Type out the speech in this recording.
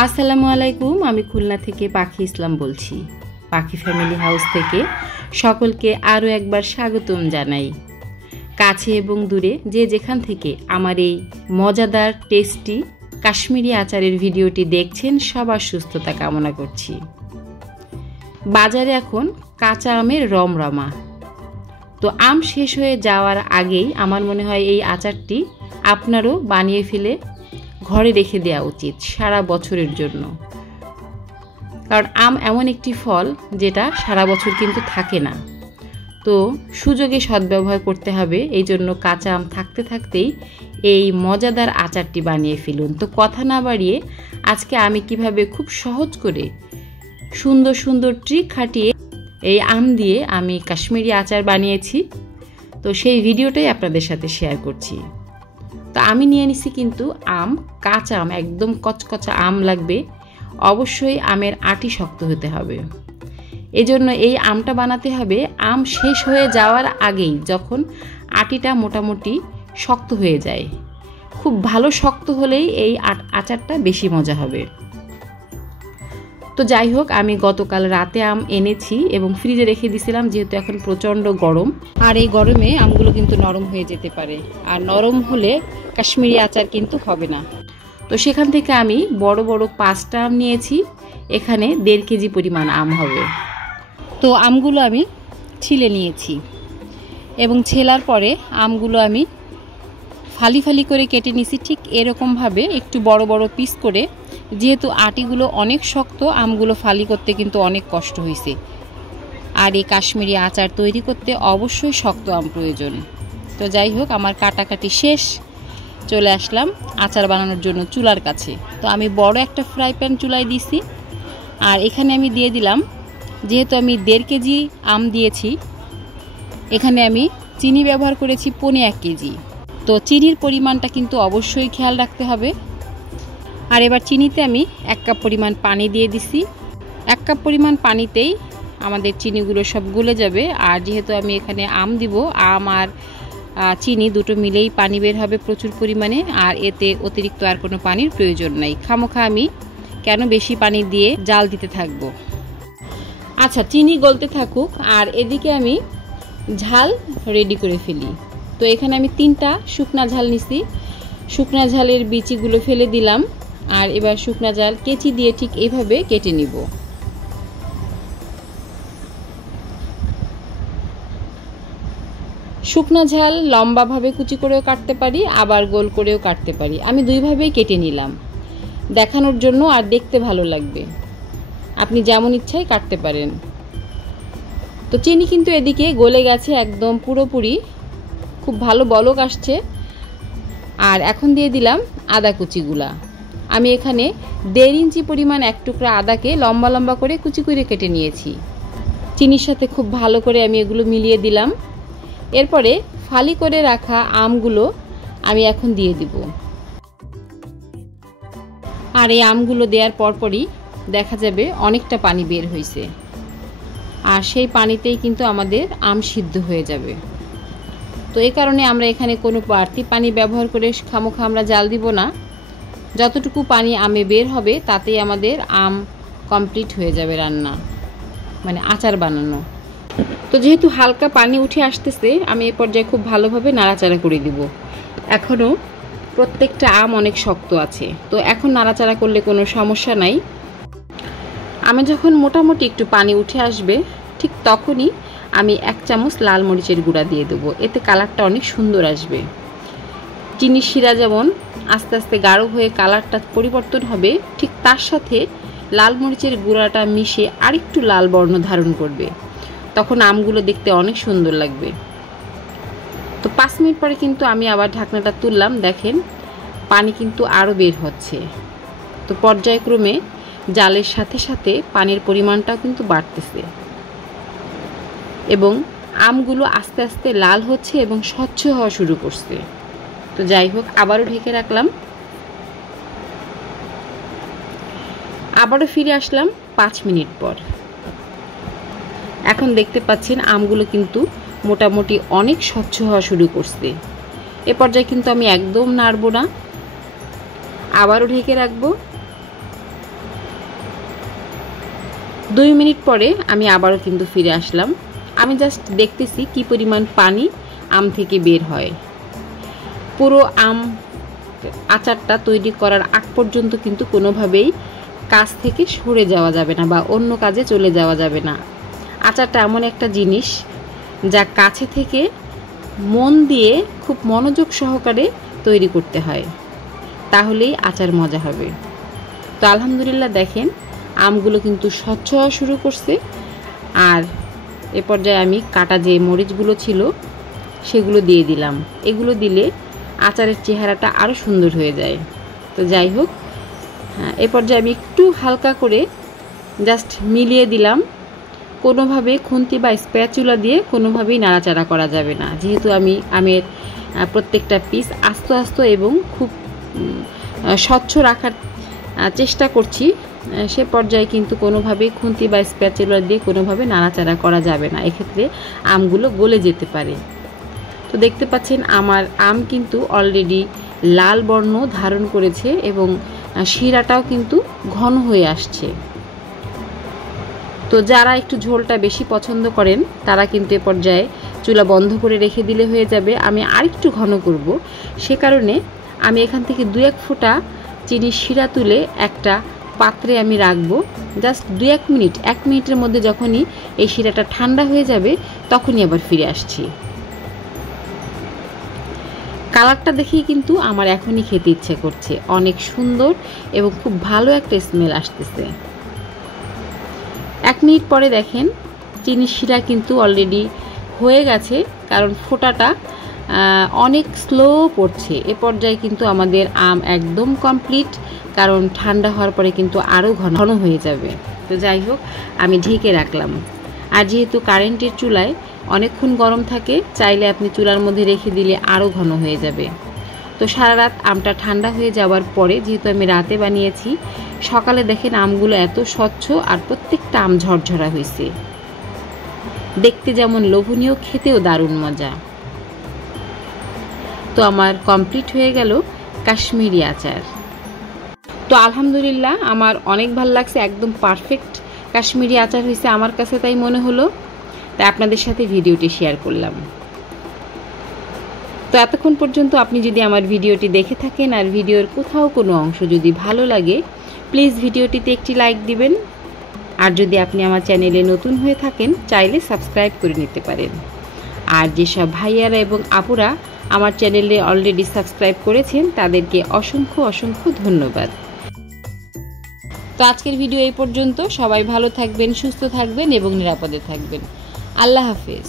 আসসালামু আলাইকুম। আমি খুলনা থেকে পাখি ইসলাম বলছি। পাখি ফ্যামিলি হাউস থেকে সকলকে আরও একবার স্বাগতম জানাই। কাছে এবং দূরে যে যেখান থেকে আমার এই মজাদার টেস্টি কাশ্মীরি আচারের ভিডিওটি দেখছেন সবার সুস্থতা কামনা করছি। বাজারে এখন কাঁচা আমের রমরমা। তো আম শেষ হয়ে যাওয়ার আগেই আমার মনে হয় এই আচারটি আপনারও বানিয়ে ফেলে ঘরে রেখে দেওয়া উচিত সারা বছরের জন্য। কারণ আম এমন একটি ফল যেটা সারা বছর কিন্তু থাকে না। তো সুযোগে সদ্ব্যবহার করতে হবে। এই জন্য কাঁচা আম থাকতে থাকতেই এই মজাদার আচারটি বানিয়ে ফেলুন। তো কথা না বাড়িয়ে আজকে আমি কিভাবে খুব সহজ করে সুন্দর সুন্দর ট্রিক খাটিয়ে এই আম দিয়ে আমি কাশ্মীরি আচার বানিয়েছি, তো সেই ভিডিওটাই আপনাদের সাথে শেয়ার করছি। তো আমি নিয়ে নিছি কিন্তু আম, কাঁচা আম, একদম কচকচা আম লাগবে। অবশ্যই আমের আটি শক্ত হতে হবে। এজন্য এই আমটা বানাতে হবে আম শেষ হয়ে যাওয়ার আগেই, যখন আটিটা মোটামুটি শক্ত হয়ে যায়। খুব ভালো শক্ত হলেই এই আচারটা বেশি মজা হবে। তো যাই হোক, আমি গতকাল রাতে আম এনেছি এবং ফ্রিজে রেখে দিয়েছিলাম, যেহেতু এখন প্রচণ্ড গরম। আর এই গরমে আমগুলো কিন্তু নরম হয়ে যেতে পারে, আর নরম হলে কাশ্মীরি আচার কিন্তু হবে না। তো সেখান থেকে আমি বড় বড় 5টা আম নিয়েছি। এখানে 1.5 কেজি পরিমাণ আম হবে। তো আমগুলো আমি ছিলে নিয়েছি এবং ছেলার পরে আমগুলো আমি ফালি ফালি করে কেটে নিয়েছি, ঠিক এরকমভাবে একটু বড় বড় পিস করে। যেহেতু আটিগুলো অনেক শক্ত, আমগুলো ফালি করতে কিন্তু অনেক কষ্ট হয়েছে। আর এই কাশ্মীরি আচার তৈরি করতে অবশ্যই শক্ত আম প্রয়োজন। তো যাই হোক, আমার কাটাকাটি শেষ। চলে আসলাম আচার বানানোর জন্য চুলার কাছে। তো আমি বড় একটা ফ্রাই প্যান চুলায় দিছি। আর এখানে আমি দিয়ে দিলাম, যেহেতু আমি 1.5 কেজি আম দিয়েছি, এখানে আমি চিনি ব্যবহার করেছি 1.25 কেজি। তো চিনির পরিমাণটা কিন্তু অবশ্যই খেয়াল রাখতে হবে। আর এবার চিনিতে আমি 1 কাপ পরিমাণ পানি দিয়ে দিছি। 1 কাপ পরিমাণ পানিতেই আমাদের চিনিগুলো সব গলে যাবে। আর যেহেতু আমি এখানে আম দিব, আম আর চিনি দুটো মিলেই পানি বের হবে প্রচুর পরিমাণে। আর এতে অতিরিক্ত আর কোনো পানির প্রয়োজন নাই। খামোখা আমি কেন বেশি পানি দিয়ে জাল দিতে থাকবো। আচ্ছা, চিনি গলতে থাকুক, আর এদিকে আমি ঝাল রেডি করে ফেলি। তো এখানে আমি 3টা শুকনা ঝাল নিছি। শুকনা ঝালের বিচিগুলো ফেলে দিলাম। আর এবার শুকনা ঝাল কেচি দিয়ে ঠিক এইভাবে কেটে নিব। শুকনা ঝাল লম্বাভাবে কুচি করেও কাটতে পারি, আবার গোল করেও কাটতে পারি। আমি দুইভাবেই কেটে নিলাম দেখানোর জন্য, আর দেখতে ভালো লাগবে। আপনি যেমন ইচ্ছাই কাটতে পারেন। তো চিনি কিন্তু এদিকে গলে গেছে একদম পুরোপুরি, খুব ভালো বলক আসছে। আর এখন দিয়ে দিলাম আদা কুচিগুলা। আমি এখানে 1.5 ইঞ্চি পরিমাণ এক টুকরা আদাকে লম্বা লম্বা করে কুচি করে কেটে নিয়েছি। চিনির সাথে খুব ভালো করে আমি এগুলো মিলিয়ে দিলাম। এরপরে ফালি করে রাখা আমগুলো আমি এখন দিয়ে দিব। আর এই আমগুলো দেওয়ার পরপরই দেখা যাবে অনেকটা পানি বের হয়েছে। আর সেই পানিতেই কিন্তু আমাদের আম সিদ্ধ হয়ে যাবে। তো এই কারণে আমরা এখানে কোনো বাড়তি পানি ব্যবহার করে খামোখা আমরা জাল দিব না। যতটুকু পানি আমে বের হবে তাতেই আমাদের আম কমপ্লিট হয়ে যাবে রান্না, মানে আচার বানানো। তো যেহেতু হালকা পানি উঠে আসতেছে, আমি এই পর্যায়ে খুব ভালোভাবে নাড়াচাড়া করে দিব। এখনও প্রত্যেকটা আম অনেক শক্ত আছে, তো এখন নাড়াচাড়া করলে কোনো সমস্যা নাই। আমি যখন মোটামুটি একটু পানি উঠে আসবে, ঠিক তখনই আমি 1 চামচ লাল মরিচের গুঁড়া দিয়ে দেবো। এতে কালারটা অনেক সুন্দর আসবে। চিনির শিরা যেমন আস্তে আস্তে গাঢ় হয়ে কালারটা পরিবর্তন হবে, ঠিক তার সাথে লাল মরিচের গুঁড়াটা মিশে আরেকটু লাল বর্ণ ধারণ করবে। তখন আমগুলো দেখতে অনেক সুন্দর লাগবে। তো 5 মিনিট পরে কিন্তু আমি আবার ঢাকনাটা তুললাম। দেখেন পানি কিন্তু আরও বের হচ্ছে। তো পর্যায়ক্রমে জালের সাথে সাথে পানির পরিমাণটাও কিন্তু বাড়তেছে এবং আমগুলো আস্তে আস্তে লাল হচ্ছে এবং স্বচ্ছ হওয়া শুরু করছে। তো যাই হোক, আবারও ঢেকে রাখলাম। আবারও ফিরে আসলাম 5 মিনিট পর। এখন দেখতে পাচ্ছেন আমগুলো কিন্তু মোটামুটি অনেক স্বচ্ছ হওয়া শুরু করছে। এ পর্যায়ে কিন্তু আমি একদম নাড়ব না, আবারও ঢেকে রাখবো। 2 মিনিট পরে আমি আবারও কিন্তু ফিরে আসলাম। আমি জাস্ট দেখতেছি কি পরিমাণ পানি আম থেকে বের হয়। পুরো আম আচারটা তৈরি করার আগ পর্যন্ত কিন্তু কোনোভাবেই কাজ থেকে সরে যাওয়া যাবে না বা অন্য কাজে চলে যাওয়া যাবে না। আচারটা এমন একটা জিনিস যা কাছে থেকে মন দিয়ে খুব মনোযোগ সহকারে তৈরি করতে হয়, তাহলেই আচার মজা হবে। তো আলহামদুলিল্লাহ দেখেন আমগুলো কিন্তু স্বচ্ছ হওয়া শুরু করছে। আর এ পর্যায়ে আমি কাটা যে মরিচগুলো ছিল সেগুলো দিয়ে দিলাম। এগুলো দিলে আচারের চেহারাটা আরও সুন্দর হয়ে যায়। তো যাই হোক, এ পর্যায়ে আমি একটু হালকা করে জাস্ট মিলিয়ে দিলাম। কোনোভাবে খুন্তি বা স্প্যাচুলা দিয়ে কোনোভাবেই নাড়াচাড়া করা যাবে না, যেহেতু আমি আমের প্রত্যেকটা পিস আস্তে আস্তে এবং খুব স্বচ্ছ রাখার চেষ্টা করছি। সে পর্যায়ে কিন্তু কোনোভাবেই খুন্তি বা স্প্যাচুলা দিয়ে কোনোভাবে নাড়াচাড়া করা যাবে না, এক্ষেত্রে আমগুলো গলে যেতে পারে। তো দেখতে পাচ্ছেন আমার আম কিন্তু অলরেডি লাল বর্ণ ধারণ করেছে এবং শিরাটাও কিন্তু ঘন হয়ে আসছে। তো যারা একটু ঝোলটা বেশি পছন্দ করেন তারা কিন্তু এ পর্যায়ে চুলা বন্ধ করে রেখে দিলে হয়ে যাবে। আমি আরেকটু ঘন করব, সে কারণে আমি এখান থেকে 2-1 ফোঁটা চিনির শিরা তুলে একটা পাত্রে আমি রাখবো। জাস্ট 2-1 মিনিট, 1 মিনিটের মধ্যে যখনই এই শিরাটা ঠান্ডা হয়ে যাবে তখনই আবার ফিরে আসছি। কালারটা দেখেই কিন্তু আমার এখনই খেতে ইচ্ছে করছে, অনেক সুন্দর এবং খুব ভালো একটা স্মেল আসতেছে। 1 মিনিট পরে দেখেন চিনির শিরা কিন্তু অলরেডি হয়ে গেছে, কারণ ফোঁটাটা অনেক স্লো পড়ছে। এ পর্যায়ে কিন্তু আমাদের আম একদম কমপ্লিট, কারণ ঠান্ডা হওয়ার পরে কিন্তু আরও ঘন ঘন হয়ে যাবে। তো যাই হোক, আমি ঢেকে রাখলাম। আর যেহেতু কারেন্টের চুলায় অনেকক্ষণ গরম থাকে, চাইলে আপনি চুলার মধ্যে রেখে দিলে আরও ঘন হয়ে যাবে। তো সারা রাত আমটা ঠান্ডা হয়ে যাওয়ার পরে, যেহেতু আমি রাতে বানিয়েছি, সকালে দেখেন আমগুলো এত স্বচ্ছ আর প্রত্যেকটা আম ঝরঝরা হয়েছে। দেখতে যেমন লোভনীয়, খেতেও দারুণ মজা। তো আমার কমপ্লিট হয়ে গেল কাশ্মীরি আচার। তো আলহামদুলিল্লাহ আমার অনেক ভালো লাগছে, একদম পারফেক্ট কাশ্মীরি আচার হয়েছে আমার কাছে, তাই মনে হলো, তাই আপনাদের সাথে ভিডিওটি শেয়ার করলাম। তো এতক্ষণ পর্যন্ত আপনি যদি আমার ভিডিওটি দেখে থাকেন আর ভিডিওর কোথাও কোনো অংশ যদি ভালো লাগে, প্লিজ ভিডিওটিতে একটি লাইক দিবেন। আর যদি আপনি আমার চ্যানেলে নতুন হয়ে থাকেন, চাইলে সাবস্ক্রাইব করে নিতে পারেন। আর যেসব ভাইয়ারা এবং আপুরা আমার চ্যানেলে অলরেডি সাবস্ক্রাইব করেছেন তাদেরকে অসংখ্য অসংখ্য ধন্যবাদ। তো আজকের ভিডিও এই পর্যন্ত। সবাই ভালো থাকবেন, সুস্থ থাকবেন এবং নিরাপদে থাকবেন। আল্লাহ হাফেজ।